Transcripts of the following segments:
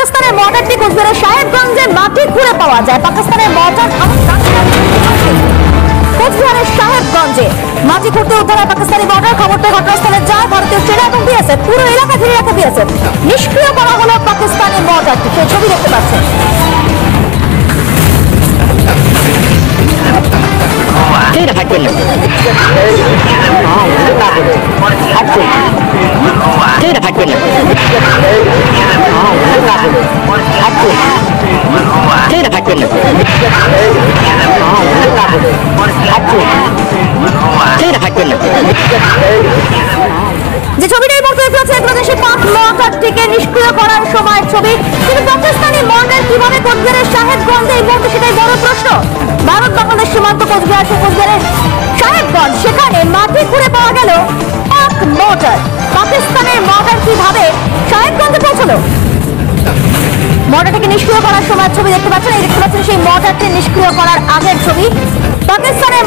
পাকিস্তানের মর্টারটি কোচবিহারের সাহেবগঞ্জে মাটি খুঁড়ে পাওয়া যায়। পাকিস্তানের মর্টার কোচবিহারের সাহেবগঞ্জে মাটি খুঁড়তে উদ্ধার হয় পাকিস্তানি মর্টার। খবরটা ঘটনাস্থলে যায় ভারতীয় সেনা এবং বিএসএফ। পুরো এলাকা ঘিরে রাখে বিএসএফ। নিষ্ক্রিয় করা হলো পাকিস্তানি মর্টারটি। ছবি দেখতে পাচ্ছেন। যে ছবিটা এই মুহূর্তে দেখতে পাচ্ছেন সেই পাক মর্টারটিকে নিষ্ক্রিয় করার সময় ছবি। কিন্তু পাকিস্তানি মর্টার কিভাবে কোচবিহারের সাহেবগঞ্জে এই মুহূর্তে সেটাই বড় প্রশ্ন। ভারত বাংলাদেশ সীমান্ত কোচবিহার কোচবিহারের সাহেবগঞ্জ, সেখানে মাটি খুঁড়ে পাওয়া গেল পাক মর্টার। পাকিস্তানের মর্টার কিভাবে সাহেবগঞ্জে পৌঁছলো? মর্টারটিকে নিষ্ক্রিয় করার সময় ছবি দেখতে পাচ্ছেন। এই দেখতে পাচ্ছেন সেই মর্টারটি নিষ্ক্রিয় করার আগের ছবি। পাকিস্তানের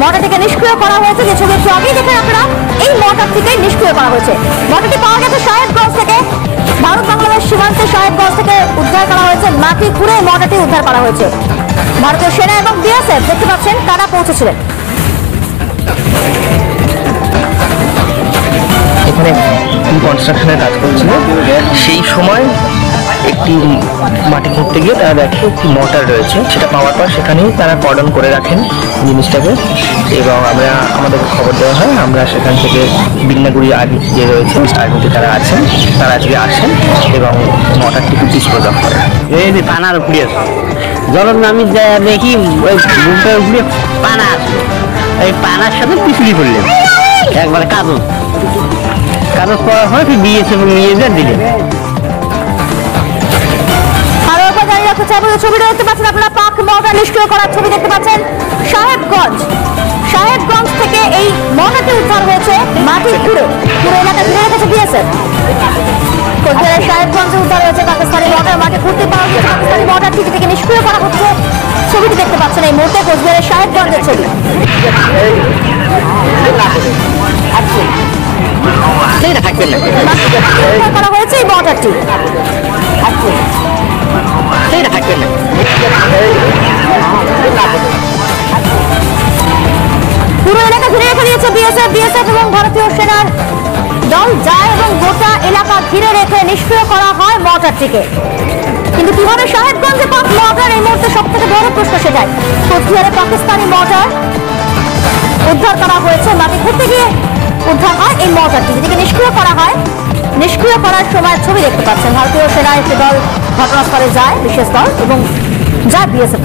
মর্টারটিকে নিষ্ক্রিয় করা হয়েছে। যে ছবি একটু আগেই দেখেন আপনারা, এই মর্টারটিকে নিষ্ক্রিয় করা হয়েছে। মর্টারটি পাওয়া গেছে সাহেবগঞ্জ থেকে, ভারত বাংলাদেশ সীমান্তে সাহেবগঞ্জ থেকে উদ্ধার করা হয়েছে। মাটি খুঁড়ে মর্টারটি উদ্ধার করা হয়েছে। ভারতীয় সেনা এবং বিএসএফ দেখতে পাচ্ছেন তারা পৌঁছেছিলেন। এখানে কনস্ট্রাকশনের কাজ করছিল, সেই সময় একটি মাটি খুঁড়তে গিয়ে তারা দেখে একটি মর্টার রয়েছে। সেটা পাওয়ার পর সেখানেই তারা কর্ডন করে রাখেন জিনিসটাকে, এবং আমাদের খবর দেওয়া হয়। আমরা সেখান থেকে বিন্নাগুড়ি আর্মি যে রয়েছে আর্মিতে তারা আছেন, তারা আজকে আসেন এবং মর্টারটিকে ডিসপোজ অফ করেন। এই যে পানার উপরে জলের নামি দেখি ওই বুকটার উপরে পানা আছে, এই পানার সাথে পিছলি করলেন একবারে কাগজ করার পর বিএসএফ নিয়ে যা দিলেন। ছবিটা দেখতে পাচ্ছেন আপনারা, পাক মর্টার নিষ্ক্রিয় করার ছবি দেখতে পাচ্ছেন। সাহেবগঞ্জ থেকে এই মর্টারটি উদ্ধার হয়েছে মাটি খুঁড়ে। পুরো এলাকা ঘিরে রেখেছে বিএসএফ। কোচবিহারের সাহেবগঞ্জে উদ্ধার হয়েছে পাকিস্তানি মর্টার। মাটি খুঁড়তে পাওয়া গেছে পাকিস্তানি মর্টারটি থেকে নিষ্ক্রিয় করা হচ্ছে। ছবিটি দেখতে পাচ্ছেন এই মুহূর্তে কোচবিহারের সাহেবগঞ্জের ছবি। করা হয়েছে এই মর্টারটি। পুরো এলাকা ঘিরে রেখে দিয়েছে বিএসএফ এবং ভারতীয় সেনার দল যায় এবং গোটা এলাকা ঘিরে রেখে নিষ্ক্রিয় করা হয় মর্টারটিকে। কিন্তু কিভাবে সাহেবগঞ্জে পাক মর্টার, এই মুহূর্তে সব থেকে বড় প্রশ্ন সেটাই। কোচবিহারে পাকিস্তানি মর্টার উদ্ধার করা হয়েছে। মাটি খুঁড়তে গিয়ে উদ্ধার হয় এই মর্টারটি, যেটিকে নিষ্ক্রিয় করা হয়। নিষ্ক্রিয় করার সময় ছবি দেখতে পাচ্ছেন। ভারতীয় সেনা একটি দল ঘটনাস্থলে যায়, বিশেষ দল, এবং যায় বিএসএফ।